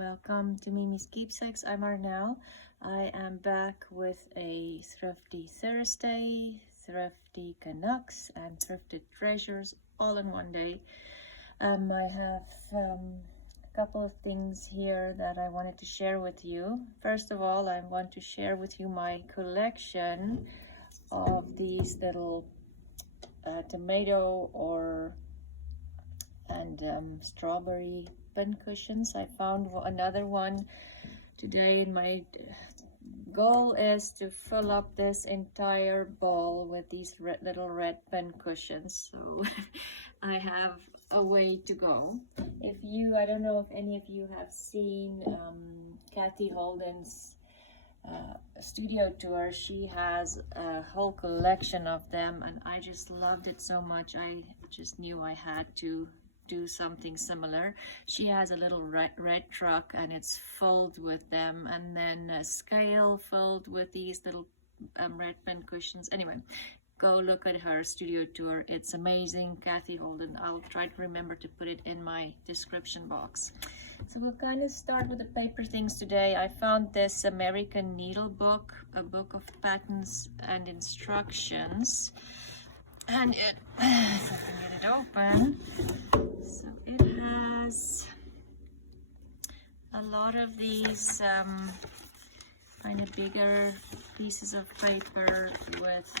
Welcome to Miemie's Keepsakes. I'm Arnell. I am back with a Thrifty Thursday, Thrifty Canucks, and Thrifted Treasures all in one day. I have a couple of things here that I wanted to share with you. First of all, I want to share with you my collection of these little tomato and strawberry pin cushions. I found another one today, and my goal is to fill up this entire bowl with these little red pin cushions. So I have a way to go. I don't know if any of you have seen Cathe Holden's studio tour. She has a whole collection of them, and I just loved it so much. I just knew I had to do something similar. She has a little red truck, and it's filled with them, and then a scale filled with these little red pin cushions. Anyway, go look at her studio tour. It's amazing. Cathe Holden. I'll try to remember to put it in my description box. So we'll kind of start with the paper things today. I found this American Needle book, a book of patterns and instructions. And if I can get it open. So it has a lot of these kind of bigger pieces of paper with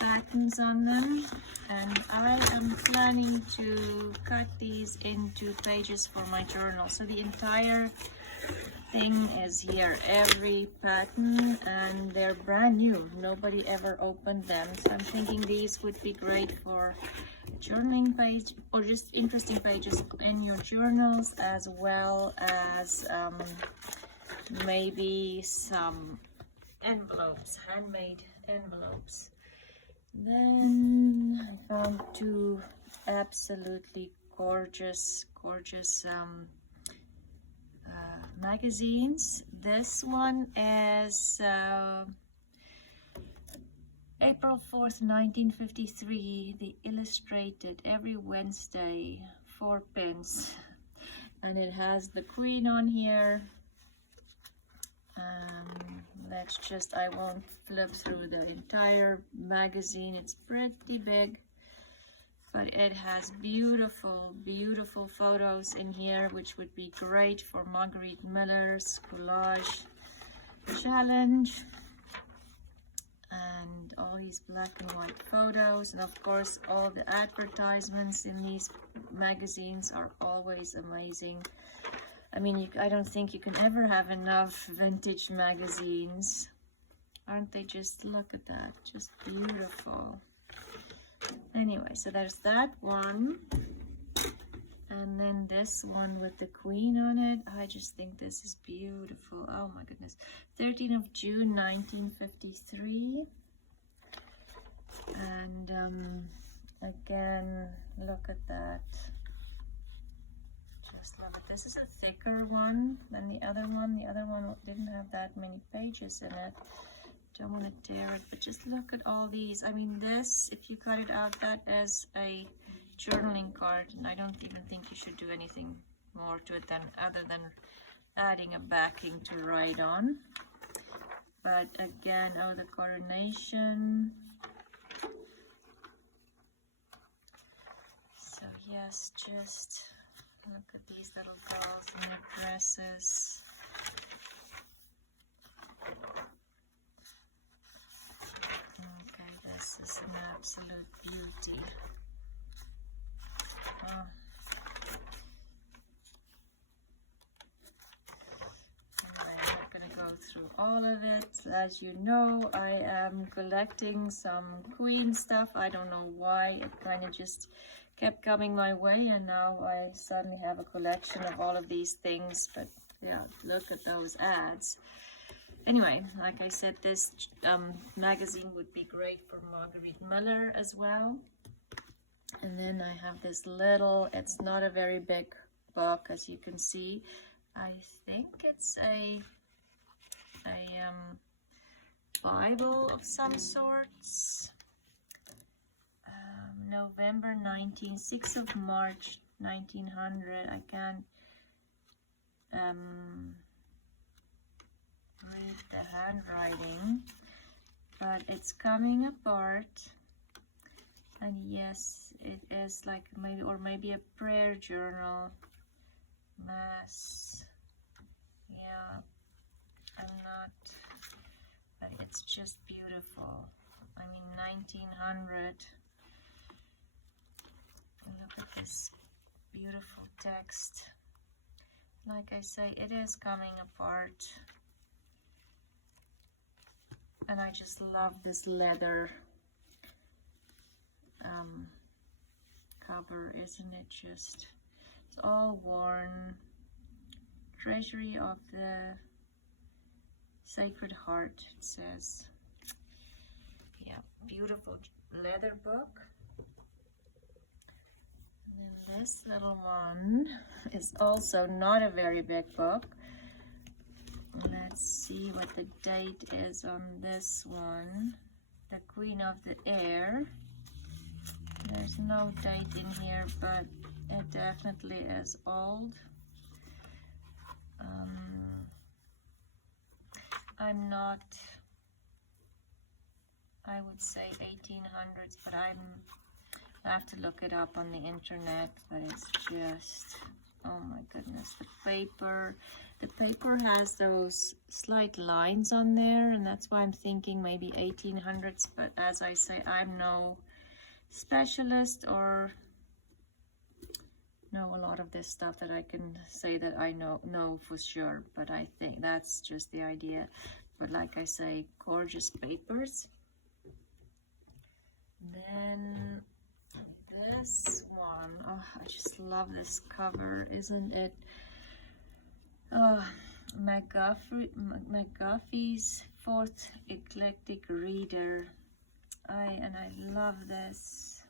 patterns on them, and I am planning to cut these into pages for my journal. So the entire thing is here, every pattern, and they're brand new. Nobody ever opened them, so I'm thinking these would be great for journaling page or just interesting pages in your journals, as well as maybe some envelopes, handmade envelopes. Then I found two absolutely gorgeous magazines. This one is April 4th, 1953, the Illustrated, every Wednesday, 4 pins. And it has the Queen on here. I won't flip through the entire magazine. It's pretty big, but it has beautiful photos in here, which would be great for Marguerite Miller's collage challenge. And all these black and white photos, and of course all the advertisements in these magazines are always amazing. I mean, I don't think you can ever have enough vintage magazines. Aren't they just, look at that, just beautiful. Anyway, so there's that one. And then this one with the Queen on it. I just think this is beautiful. Oh my goodness. 13th of June, 1953. And again, look at that. Just love it. This is a thicker one than the other one. The other one didn't have that many pages in it. Don't want to tear it, but just look at all these. I mean, this, if you cut it out, that is a journaling card, and I don't even think you should do anything more to it other than adding a backing to write on. But again, oh, the coronation. So yes, just look at these little girls in their dresses. Okay, this is an absolute beauty. I'm not going to go through all of it. As you know, I am collecting some Queen stuff. I don't know why, it kind of just kept coming my way, and now I suddenly have a collection of all of these things. But yeah, look at those ads. Anyway, like I said, this magazine would be great for Marguerite Miller as well. And then I have this little, it's not a very big book, as you can see. I think it's a Bible of some sorts. November 6th of March 1900. I can't read the handwriting, but it's coming apart. And yes, it is like maybe a prayer journal. Mass. Yeah, I'm not, but it's just beautiful. I mean, 1900. Look at this beautiful text. Like I say, it is coming apart. And I just love this leather cover, isn't it just? It's all worn. Treasury of the Sacred Heart, it says. Yeah, beautiful leather book. And then this little one is also not a very big book. Let's see what the date is on this one. The Queen of the Air. There's no date in here, but it definitely is old. I'm not, I would say 1800s, but I have to look it up on the internet, but it's just, oh my goodness, the paper has those slight lines on there, and that's why I'm thinking maybe 1800s, but as I say, I'm no specialist or know a lot of this stuff that I can say that I know for sure, but I think that's just the idea. But like I say, gorgeous papers. Then this one, oh, I just love this cover, isn't it? Oh, McGuffey's Fourth Eclectic Reader. I love this.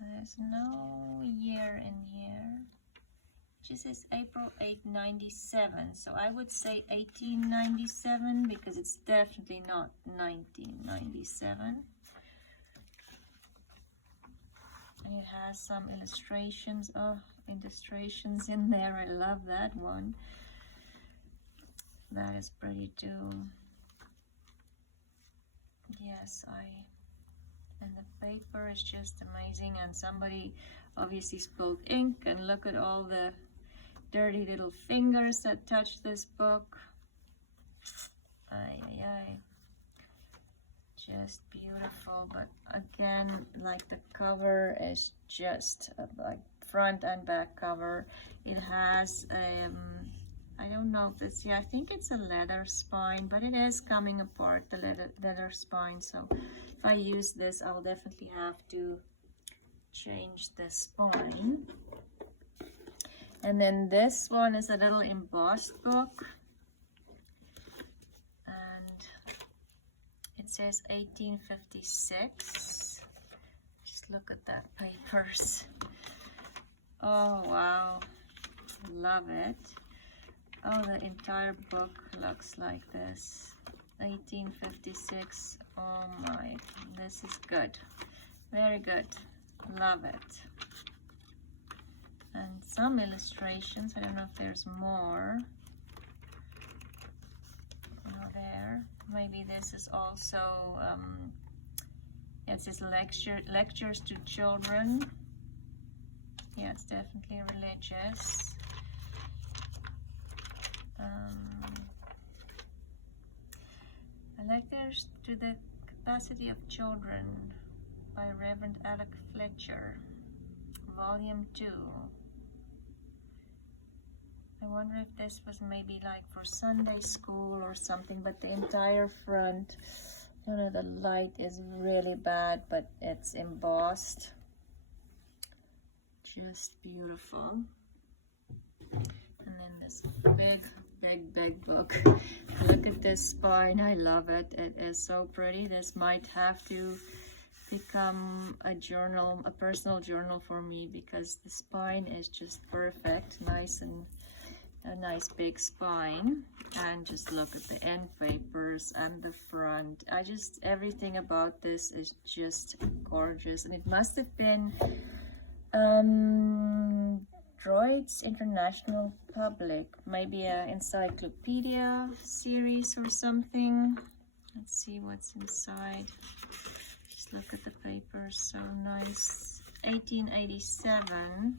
There's no year in here. It just says April 8, 97. So I would say 1897 because it's definitely not 1997. And it has some illustrations. Oh, illustrations in there. I love that one. That is pretty too. Yes, and the paper is just amazing, and somebody obviously spilled ink, and look at all the dirty little fingers that touch this book. Just beautiful. But again, like the cover is just like front and back cover. It has I don't know if it's, yeah, I think it's a leather spine, but it is coming apart, the leather spine. So if I use this, I'll definitely have to change the spine. And then this one is a little embossed book. And it says 1856. Just look at that papers. Oh, wow. Love it. Oh, the entire book looks like this. 1856. Oh my, this is good. Very good. Love it. And some illustrations. I don't know if there's more. Oh, there. Maybe this is also, it says lectures to children. Yeah, it's definitely religious. Lectures to the Capacity of Children by Reverend Alec Fletcher, Volume 2. I wonder if this was maybe like for Sunday school or something, but the entire front, I don't know, the light is really bad, but it's embossed. Just beautiful. And then this big book. Look at this spine. I love it. It is so pretty. This might have to become a journal, a personal journal for me, because the spine is just perfect. Nice, and a nice big spine. And just look at the end papers and the front. Everything about this is just gorgeous. And it must have been Lloyd's International Public, maybe an encyclopedia series or something. Let's see what's inside. Just look at the paper, so nice. 1887,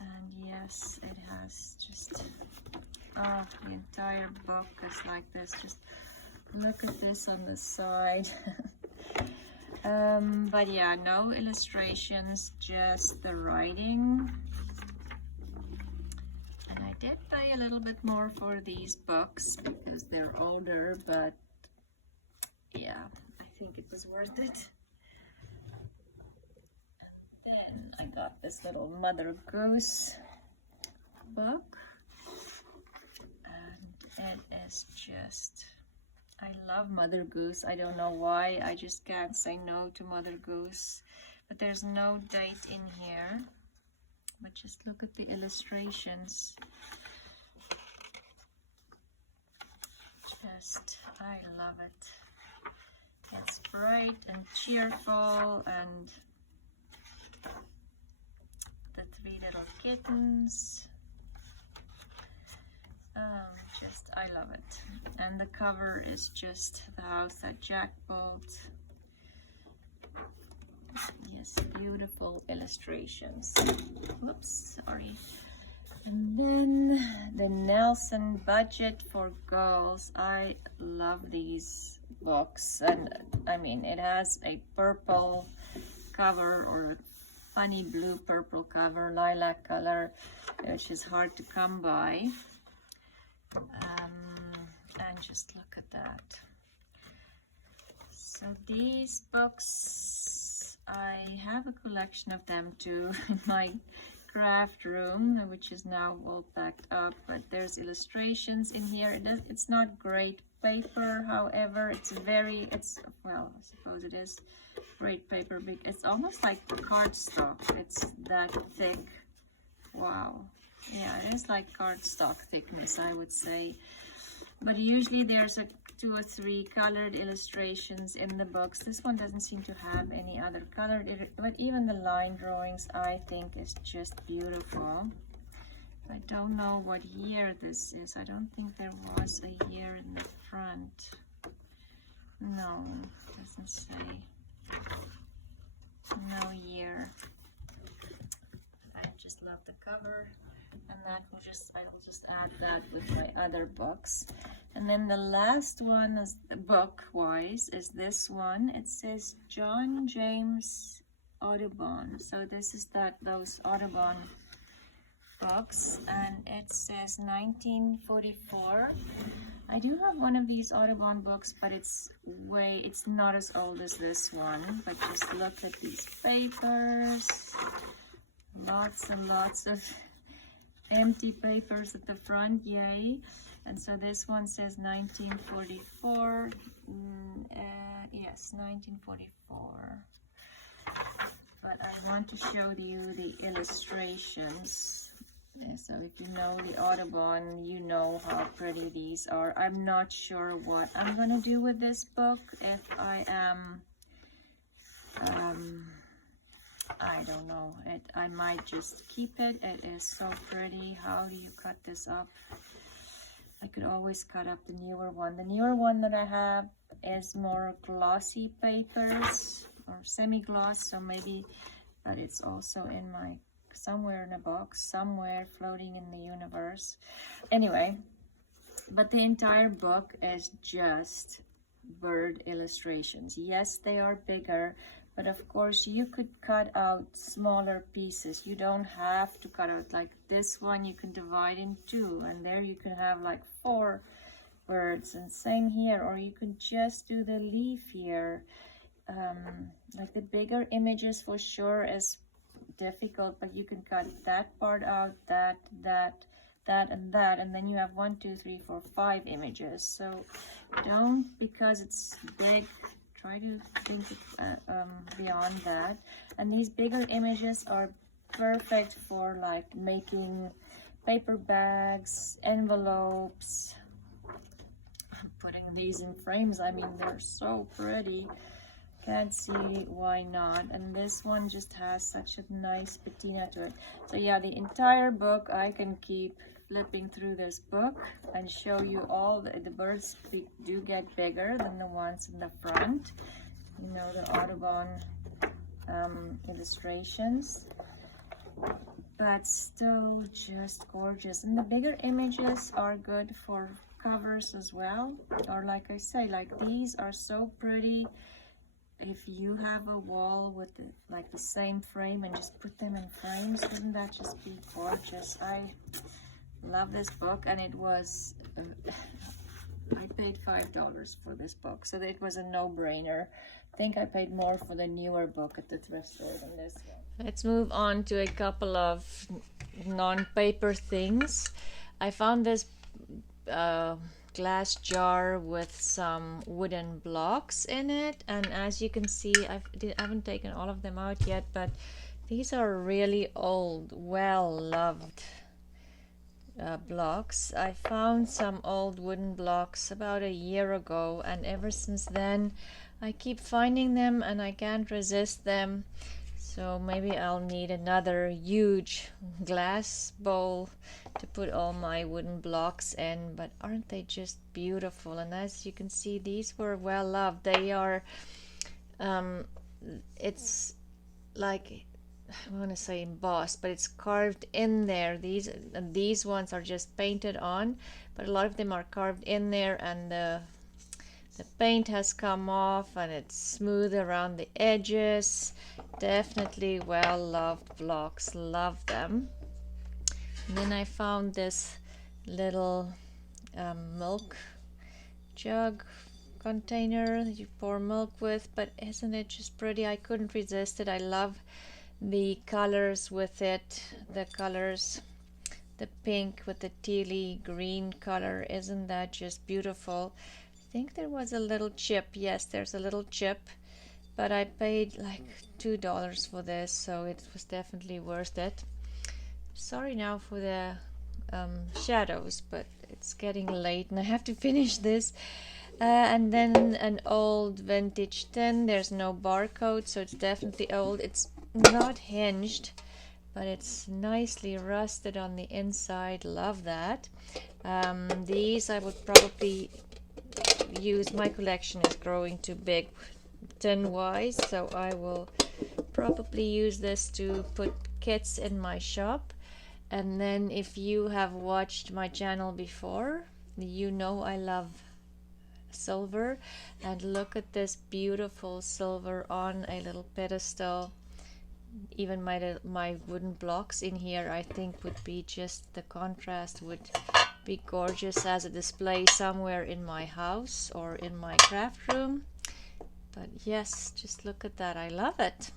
and yes, it has just the entire book is like this. Just look at this on the side. But yeah, no illustrations, just the writing. And I did pay a little bit more for these books because they're older, but yeah, I think it was worth it. And then I got this little Mother Goose book, and it is just, I love Mother Goose. I don't know why, I just can't say no to Mother Goose. But there's no date in here, but just look at the illustrations. Just, I love it. It's bright and cheerful, and the three little kittens. Just, I love it. And the cover is just the house that Jack built. Yes, beautiful illustrations. Whoops, sorry. And then the Nelson Budget for Girls. I love these books, and I mean, it has a purple cover, or funny blue purple cover, lilac color, which is hard to come by. And just look at that. So these books, I have a collection of them too in my craft room, which is now all packed up, but there's illustrations in here. It's not great paper, however, well, I suppose it is great paper. It's almost like cardstock. It's that thick. Wow. Yeah, it is like cardstock thickness, I would say. But usually there's 2 or 3 colored illustrations in the books. This one doesn't seem to have any other colored, but even the line drawings, I think, is just beautiful. I don't know what year this is. I don't think there was a year in the front. No, it doesn't say. No year. I just love the cover. And that will I'll just add that with my other books. And then the last one is book-wise is this one. It says John James Audubon. So this is those Audubon books, and it says 1944. I do have one of these Audubon books, but it's not as old as this one. But just look at these papers. Lots and lots of empty papers at the front, yay. And so this one says 1944. Yes, 1944. But I want to show you the illustrations. So if you know the Audubon, you know how pretty these are. I'm not sure what I'm gonna do with this book. If I am I don't know. I might just keep it. It is so pretty. How do you cut this up? I could always cut up the newer one. The newer one that I have is more glossy papers, or semi-gloss, so maybe, but it's also in my, somewhere in a box, somewhere floating in the universe. Anyway, but the entire book is just bird illustrations. Yes, they are bigger, but of course you could cut out smaller pieces. You don't have to cut out like this one. You can divide in 2, and there you can have like 4 birds, and same here. Or you can just do the leaf here. Like the bigger images for sure is difficult, but you can cut that part out, that, and that, and then you have 1, 2, 3, 4, 5 images. So don't, because it's big, try to think beyond that. And these bigger images are perfect for like making paper bags, envelopes. I'm putting these in frames. I mean, they're so pretty. can't see why not. And this one just has such a nice patina to it. So yeah, the entire book, I can keep flipping through this book and show you all the birds do get bigger than the ones in the front. You know, the Audubon illustrations, but still just gorgeous. And the bigger images are good for covers as well, or like I say, like these are so pretty. If you have a wall with like the same frame and just put them in frames, wouldn't that just be gorgeous? I love this book, and it was I paid $5 for this book, so it was a no-brainer. I think I paid more for the newer book at the thrift store than this one. Let's move on to a couple of non-paper things. I found this glass jar with some wooden blocks in it, and as you can see, I haven't taken all of them out yet, but these are really old, well-loved blocks. I found some old wooden blocks about a year ago, and ever since then I keep finding them and I can't resist them. So maybe I'll need another huge glass bowl to put all my wooden blocks in, but aren't they just beautiful? And as you can see, these were well loved. They are it's like, I want to say embossed, but it's carved in there. These ones are just painted on, but a lot of them are carved in there, and the paint has come off and it's smooth around the edges. Definitely well loved blocks, love them. And then I found this little milk jug container that you pour milk with, but isn't it just pretty? I couldn't resist it. I love the colors with it, the colors, the pink with the tealy green color. Isn't that just beautiful? I think there was a little chip. Yes, there's a little chip, but I paid like $2 for this, so it was definitely worth it. Sorry now for the shadows, but it's getting late and I have to finish this. And then an old vintage tin. There's no barcode, so it's definitely old. It's not hinged, but it's nicely rusted on the inside. Love that. These I would probably use. My collection is growing too big tin wise, so I will probably use this to put kits in my shop. And then if you have watched my channel before, you know I love silver, and look at this beautiful silver on a little pedestal. Even my wooden blocks in here, I think would be just, the contrast would be gorgeous as a display somewhere in my house or in my craft room. But yes, just look at that, I love it.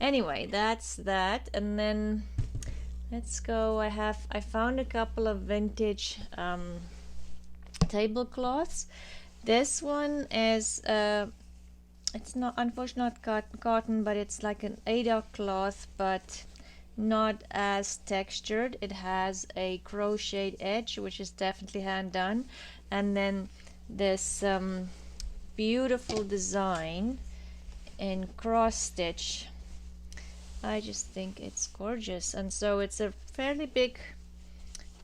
Anyway, that's that. And then let's go. I found a couple of vintage tablecloths. This one is it's not, unfortunately not cotton, but it's like an Ada cloth, but not as textured. It has a crocheted edge, which is definitely hand done, and then this beautiful design in cross stitch. I just think it's gorgeous. And so it's a fairly big,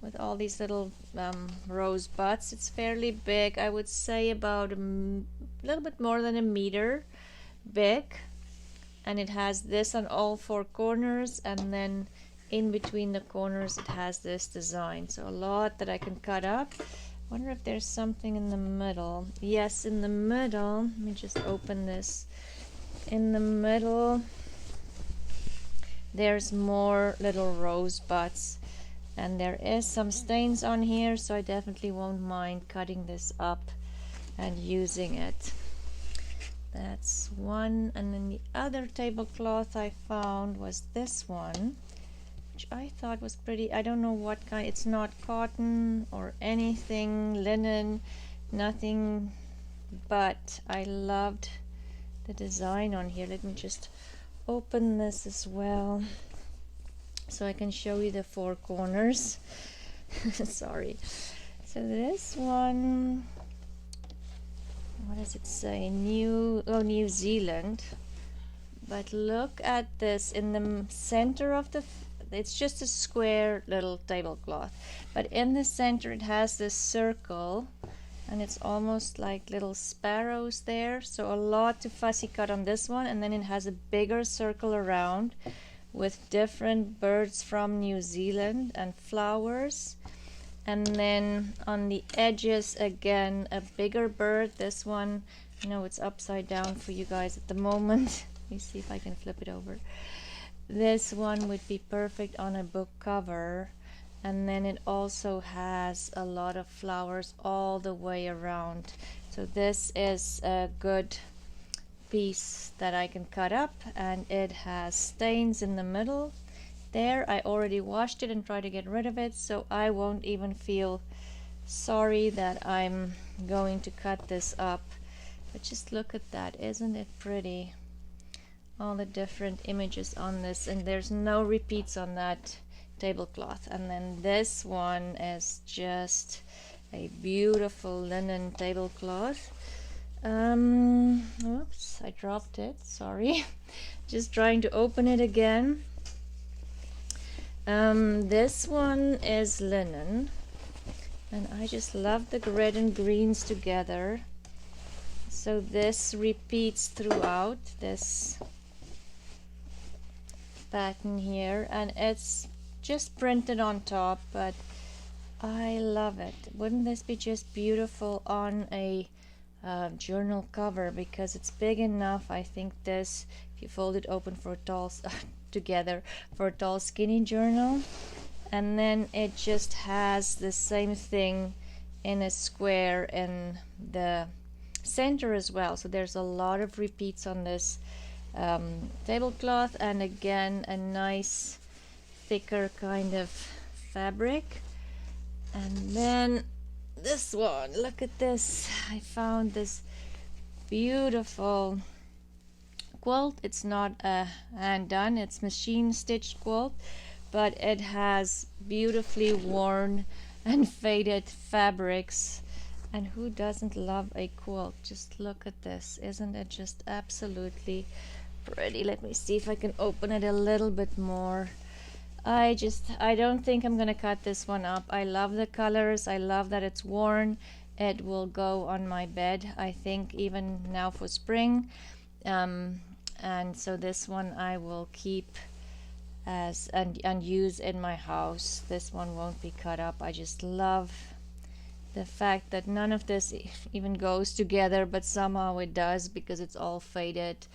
with all these little rose buds, it's fairly big. I would say about a little bit more than a meter big, and it has this on all four corners, and then in between the corners it has this design. So a lot that I can cut up. Wonder if there's something in the middle. Yes, in the middle, let me just open this. In the middle there's more little rose buds, and there is some stains on here, so I definitely won't mind cutting this up and using it. That's one. And then the other tablecloth I found was this one, which I thought was pretty. I don't know what kind. It's not cotton or anything, linen, nothing, but I loved the design on here. Let me just open this as well so I can show you the four corners. Sorry. So this one, what does it say? New Zealand. But look at this in the center of it's just a square little tablecloth, but in the center it has this circle, and it's almost like little sparrows there, so a lot to fussy cut on this one. And then it has a bigger circle around with different birds from New Zealand and flowers. And then on the edges again a bigger bird. This one, I know it's upside down for you guys at the moment. Let me see if I can flip it over. This one would be perfect on a book cover. And then it also has a lot of flowers all the way around. So this is a good piece that I can cut up, and it has stains in the middle. There, I already washed it and tried to get rid of it, so I won't even feel sorry that I'm going to cut this up. But just look at that, isn't it pretty? All the different images on this, and there's no repeats on that tablecloth. And then this one is just a beautiful linen tablecloth. Oops, I dropped it, sorry. Just trying to open it again. This one is linen, and I just love the red and greens together. So this repeats throughout this pattern here, and it's just printed on top, but I love it. Wouldn't this be just beautiful on a journal cover? Because it's big enough. I think this, if you fold it open for a tall together for a tall skinny journal. And then it just has the same thing in a square in the center as well. So there's a lot of repeats on this tablecloth, and again a nice thicker kind of fabric. And then this one, look at this. I found this beautiful quilt. It's not a hand done, it's machine stitched quilt, but it has beautifully worn and faded fabrics. And who doesn't love a quilt? Just look at this. Isn't it just absolutely pretty? Let me see if I can open it a little bit more. I don't think I'm gonna cut this one up. I love the colors. I love that it's worn. It will go on my bed, I think, even now for spring. And so this one I will keep as and use in my house. This one won't be cut up. I just love the fact that none of this even goes together, but somehow it does, because it's all faded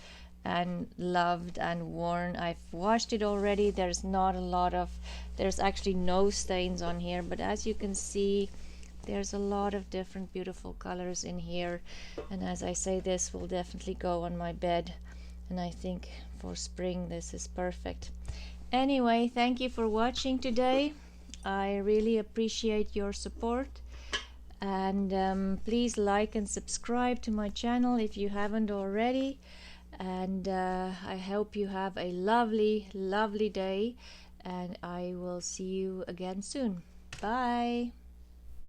and loved and worn. I've washed it already. There's actually no stains on here, but as you can see, there's a lot of different beautiful colors in here. And as I say, this will definitely go on my bed, and I think for spring this is perfect. Anyway, thank you for watching today. I really appreciate your support, and please like and subscribe to my channel if you haven't already. And I hope you have a lovely, lovely day, and I will see you again soon. Bye.